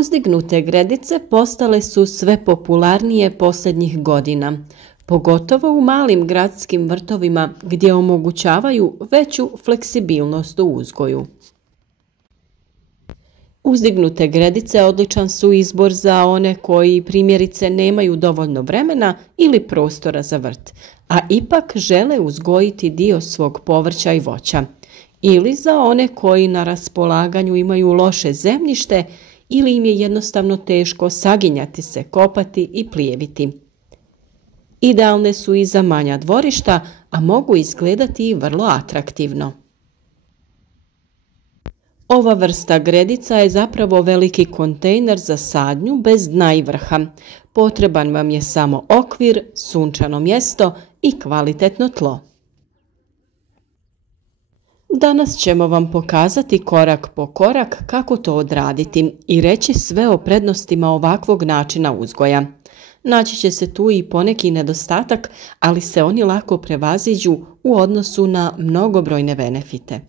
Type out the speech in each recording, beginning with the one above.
Uzdignute gredice postale su sve popularnije posljednjih godina, pogotovo u malim gradskim vrtovima gdje omogućavaju veću fleksibilnost u uzgoju. Uzdignute gredice odličan su izbor za one koji primjerice nemaju dovoljno vremena ili prostora za vrt, a ipak žele uzgojiti dio svog povrća i voća, ili za one koji na raspolaganju imaju loše zemljište ili im je jednostavno teško saginjati se, kopati i plijeviti. Idealne su i za manja dvorišta, a mogu izgledati i vrlo atraktivno. Ova vrsta gredica je zapravo veliki kontejner za sadnju bez dna i vrha. Potreban vam je samo okvir, sunčano mjesto i kvalitetno tlo. Danas ćemo vam pokazati korak po korak kako to odraditi i reći sve o prednostima ovakvog načina uzgoja. Naći će se tu i poneki nedostatak, ali se oni lako prevaziđu u odnosu na mnogobrojne benefite.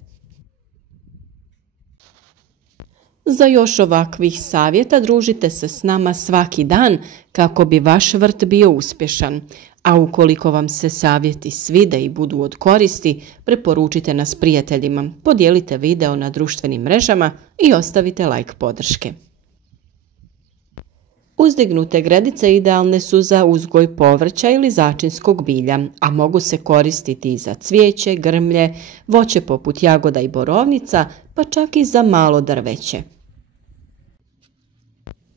Za još ovakvih savjeta družite se s nama svaki dan kako bi vaš vrt bio uspješan, a ukoliko vam se savjeti svide i budu od koristi, preporučite nas prijateljima, podijelite video na društvenim mrežama i ostavite like podrške. Uzdignute gredice idealne su za uzgoj povrća ili začinskog bilja, a mogu se koristiti i za cvijeće, grmlje, voće poput jagoda i borovnica, pa čak i za malo drveće.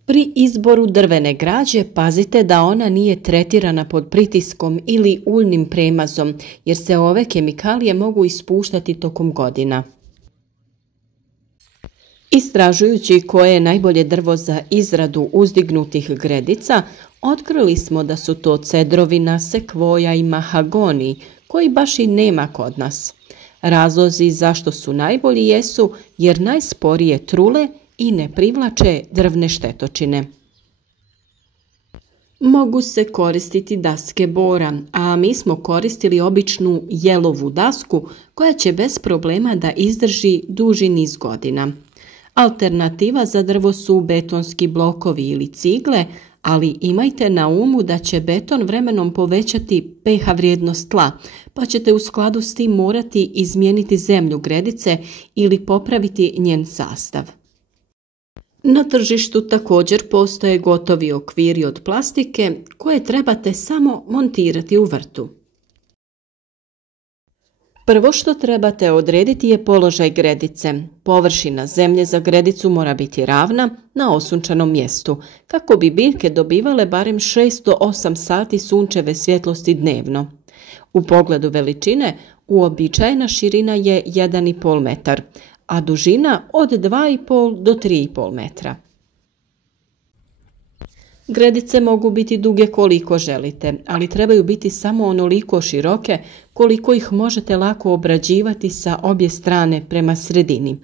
Pri izboru drvene građe pazite da ona nije tretirana pod pritiskom ili uljnim premazom, jer se ove kemikalije mogu ispuštati tokom godina. Istražujući koje je najbolje drvo za izradu uzdignutih gredica, otkrili smo da su to cedrovina, sekvoja i mahagoni, koji baš i nema kod nas. Razlozi zašto su najbolji jesu jer najsporije trule i ne privlače drvne štetočine. Mogu se koristiti daske bora, a mi smo koristili običnu jelovu dasku koja će bez problema da izdrži duži niz godina. Alternativa za drvo su betonski blokovi ili cigle, ali imajte na umu da će beton vremenom povećati pH vrijednost tla, pa ćete u skladu s tim morati izmijeniti zemlju gredice ili popraviti njen sastav. Na tržištu također postoje gotovi okviri od plastike koje trebate samo montirati u vrtu. Prvo što trebate odrediti je položaj gredice. Površina zemlje za gredicu mora biti ravna na osunčanom mjestu, kako bi biljke dobivale barem 6 do 8 sati sunčeve svjetlosti dnevno. U pogledu veličine, uobičajena širina je 1,5 metar, a dužina od 2,5 do 3,5 metra. Gredice mogu biti duge koliko želite, ali trebaju biti samo onoliko široke koliko ih možete lako obrađivati sa obje strane prema sredini.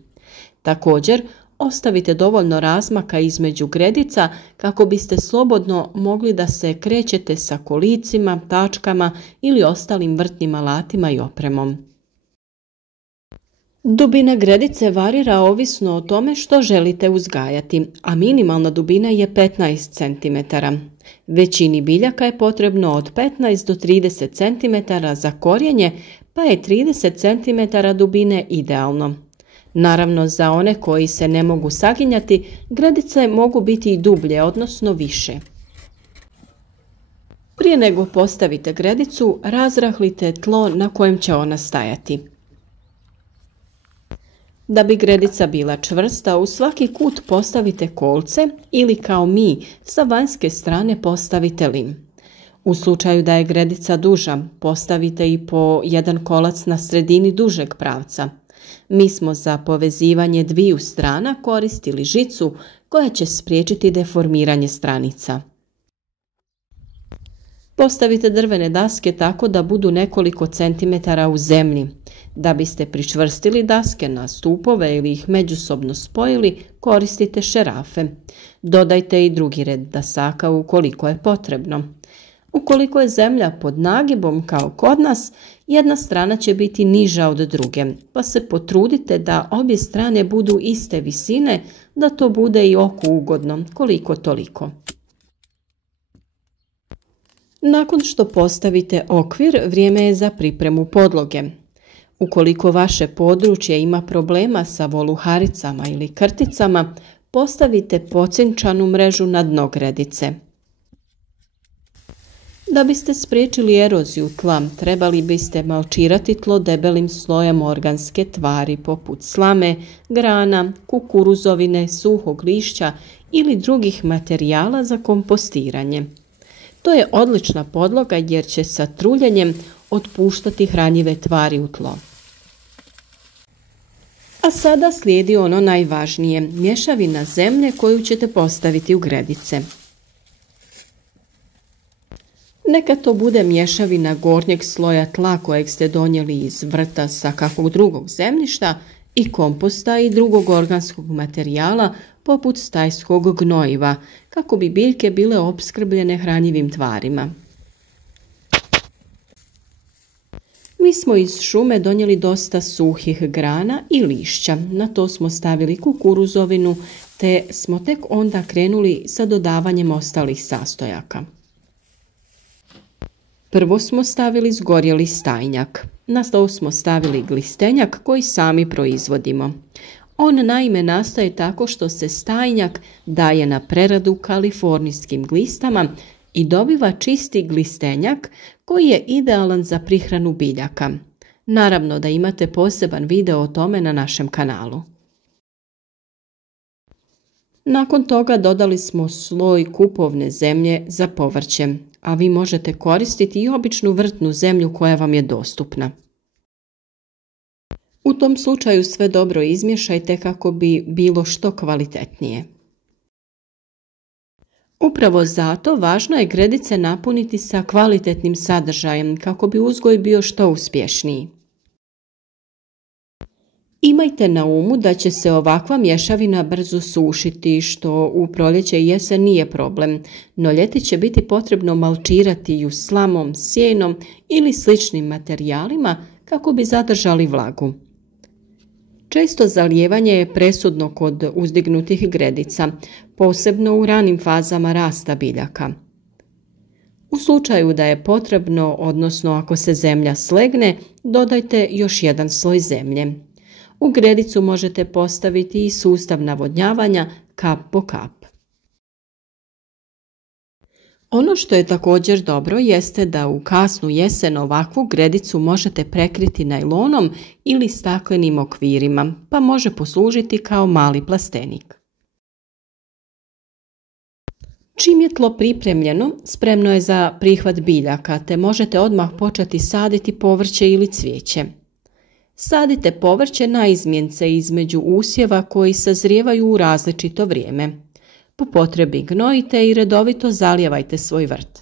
Također, ostavite dovoljno razmaka između gredica kako biste slobodno mogli da se krećete sa kolicima, tačkama ili ostalim vrtnim alatima i opremom. Dubina gredice varira ovisno o tome što želite uzgajati, a minimalna dubina je 15 cm. Većini biljaka je potrebno od 15 do 30 cm za korijenje, pa je 30 cm dubine idealno. Naravno, za one koji se ne mogu saginjati, gredice mogu biti i dublje, odnosno više. Prije nego postavite gredicu, razrahlite tlo na kojem će ona stajati. Da bi gredica bila čvrsta, u svaki kut postavite kolce ili kao mi, sa vanjske strane postavite lim. U slučaju da je gredica duža, postavite i po jedan kolac na sredini dužeg pravca. Mi smo za povezivanje dviju strana koristili žicu koja će spriječiti deformiranje stranica. Postavite drvene daske tako da budu nekoliko centimetara u zemlji. Da biste pričvrstili daske na stupove ili ih međusobno spojili, koristite šerafe. Dodajte i drugi red dasaka ukoliko je potrebno. Ukoliko je zemlja pod nagibom kao kod nas, Jedna strana će biti niža od druge, pa se potrudite da obje strane budu iste visine, da to bude i oku ugodno, koliko toliko. Nakon što postavite okvir, vrijeme je za pripremu podloge. Ukoliko vaše područje ima problema sa voluharicama ili krticama, postavite pocinčanu mrežu na dno gredice. Da biste spriječili eroziju tla, trebali biste malčirati tlo debelim slojem organske tvari poput slame, grana, kukuruzovine, suhog lišća ili drugih materijala za kompostiranje. To je odlična podloga jer će sa truljenjem otpuštati hranjive tvari u tlo. A sada slijedi ono najvažnije, mješavina zemlje koju ćete postaviti u gredice. Neka to bude mješavina gornjeg sloja tla kojeg ste donijeli iz vrta sa kakvog drugog zemljišta i komposta i drugog organskog materijala poput stajskog gnojiva, kako bi biljke bile opskrbljene hranjivim tvarima. Mi smo iz šume donijeli dosta suhih grana i lišća, na to smo stavili kukuruzovinu te smo tek onda krenuli sa dodavanjem ostalih sastojaka. Prvo smo stavili zgorjeli stajnjak, na to smo stavili glistenjak koji sami proizvodimo. On naime nastaje tako što se stajnjak daje na preradu kalifornijskim glistama i dobiva čisti glistenjak koji je idealan za prihranu biljaka. Naravno da imate poseban video o tome na našem kanalu. Nakon toga dodali smo sloj kupovne zemlje za povrće, a vi možete koristiti i običnu vrtnu zemlju koja vam je dostupna. U tom slučaju sve dobro izmiješajte kako bi bilo što kvalitetnije. Upravo zato važno je gredice napuniti sa kvalitetnim sadržajem kako bi uzgoj bio što uspješniji. Imajte na umu da će se ovakva mješavina brzo sušiti, što u proljeće i jesen nije problem, no ljeti će biti potrebno malčirati ju slamom, sjenom ili sličnim materijalima kako bi zadržali vlagu. Često zalijevanje je presudno kod uzdignutih gredica, posebno u ranim fazama rasta biljaka. U slučaju da je potrebno, odnosno ako se zemlja slegne, dodajte još jedan sloj zemlje. U gredicu možete postaviti i sustav navodnjavanja kap po kap. Ono što je također dobro jeste da u kasnu jesen ovakvu gredicu možete prekriti najlonom ili staklenim okvirima, pa može poslužiti kao mali plastenik. Čim je tlo pripremljeno, spremno je za prihvat biljaka, te možete odmah početi saditi povrće ili cvijeće. Sadite povrće na izmjence između usjeva koji sazrijevaju u različito vrijeme. Po potrebi gnojite i redovito zalijevajte svoj vrt.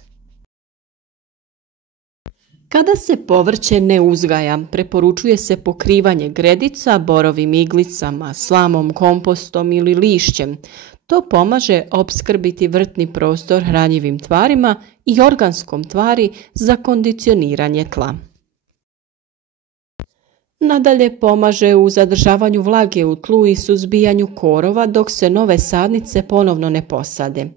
Kada se povrće ne uzgaja, preporučuje se pokrivanje gredica borovim iglicama, slamom, kompostom ili lišćem. To pomaže opskrbiti vrtni prostor hranjivim tvarima i organskom tvari za kondicioniranje tla. Nadalje pomaže u zadržavanju vlage u tlu i suzbijanju korova dok se nove sadnice ponovno ne posade.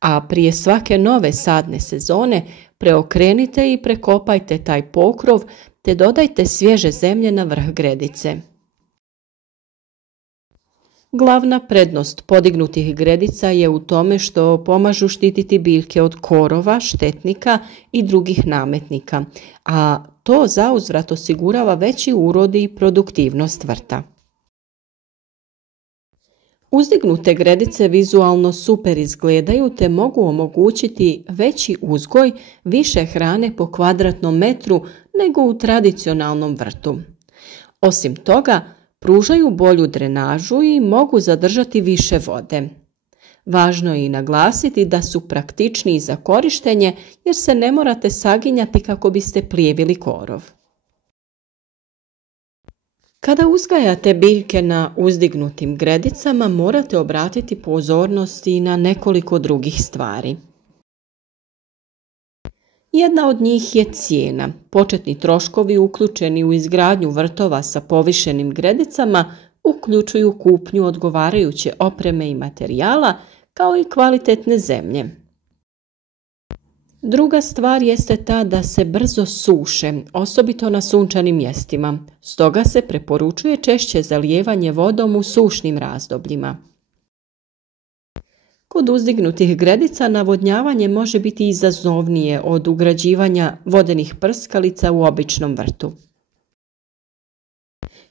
A prije svake nove sadne sezone preokrenite i prekopajte taj pokrov te dodajte svježe zemlje na vrh gredice. Glavna prednost podignutih gredica je u tome što pomažu štititi biljke od korova, štetnika i drugih nametnika, a to zauzvrat osigurava veći urod i produktivnost vrta. Uzdignute gredice vizualno super izgledaju te mogu omogućiti veći uzgoj, više hrane po kvadratnom metru nego u tradicionalnom vrtu. Osim toga, pružaju bolju drenažu i mogu zadržati više vode. Važno je i naglasiti da su praktičniji za korištenje jer se ne morate saginjati kako biste plijevili korov. Kada uzgajate biljke na uzdignutim gredicama morate obratiti pozornost i na nekoliko drugih stvari. Jedna od njih je cijena. Početni troškovi uključeni u izgradnju vrtova sa povišenim gredicama uključuju kupnju odgovarajuće opreme i materijala, kao i kvalitetne zemlje. Druga stvar jeste ta da se brzo suše, osobito na sunčanim mjestima. Stoga se preporučuje češće zalijevanje vodom u sušnim razdobljima. Kod uzdignutih gredica navodnjavanje može biti izazovnije od ugrađivanja vodenih prskalica u običnom vrtu.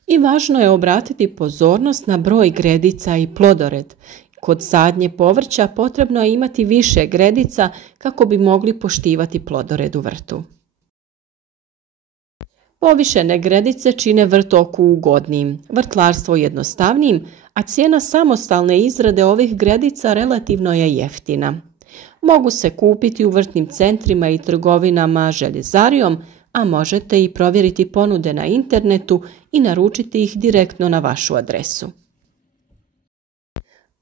I važno je obratiti pozornost na broj gredica i plodored. Kod sadnje povrća potrebno je imati više gredica kako bi mogli poštivati plodored u vrtu. Povišene gredice čine vrtoku ugodnijim, vrtlarstvo jednostavnijim, a cijena samostalne izrade ovih gredica relativno je jeftina. Mogu se kupiti u vrtnim centrima i trgovinama željezarijom, a možete i provjeriti ponude na internetu i naručiti ih direktno na vašu adresu.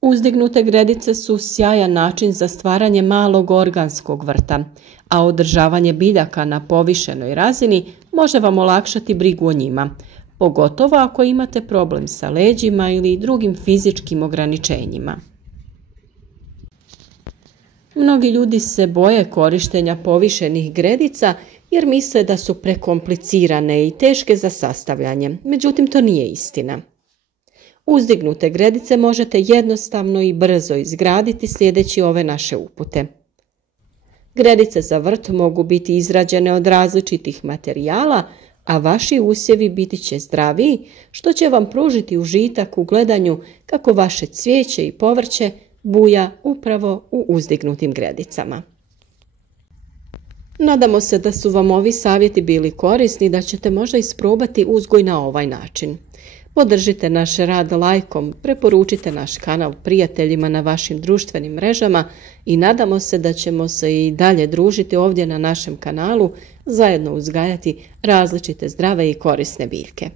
Uzdignute gredice su sjajan način za stvaranje malog organskog vrta, a održavanje biljaka na povišenoj razini može vam olakšati brigu o njima, pogotovo ako imate problem sa leđima ili drugim fizičkim ograničenjima. Mnogi ljudi se boje korištenja povišenih gredica jer misle da su prekomplicirane i teške za sastavljanje, međutim to nije istina. Uzdignute gredice možete jednostavno i brzo izgraditi slijedeći ove naše upute. Gredice za vrt mogu biti izrađene od različitih materijala, a vaši usjevi biti će zdraviji, što će vam pružiti užitak u gledanju kako vaše cvijeće i povrće buja upravo u uzdignutim gredicama. Nadamo se da su vam ovi savjeti bili korisni i da ćete možda isprobati uzgoj na ovaj način. Podržite naš rad lajkom, preporučite naš kanal prijateljima na vašim društvenim mrežama i nadamo se da ćemo se i dalje družiti ovdje na našem kanalu, zajedno uzgajati različite zdrave i korisne biljke.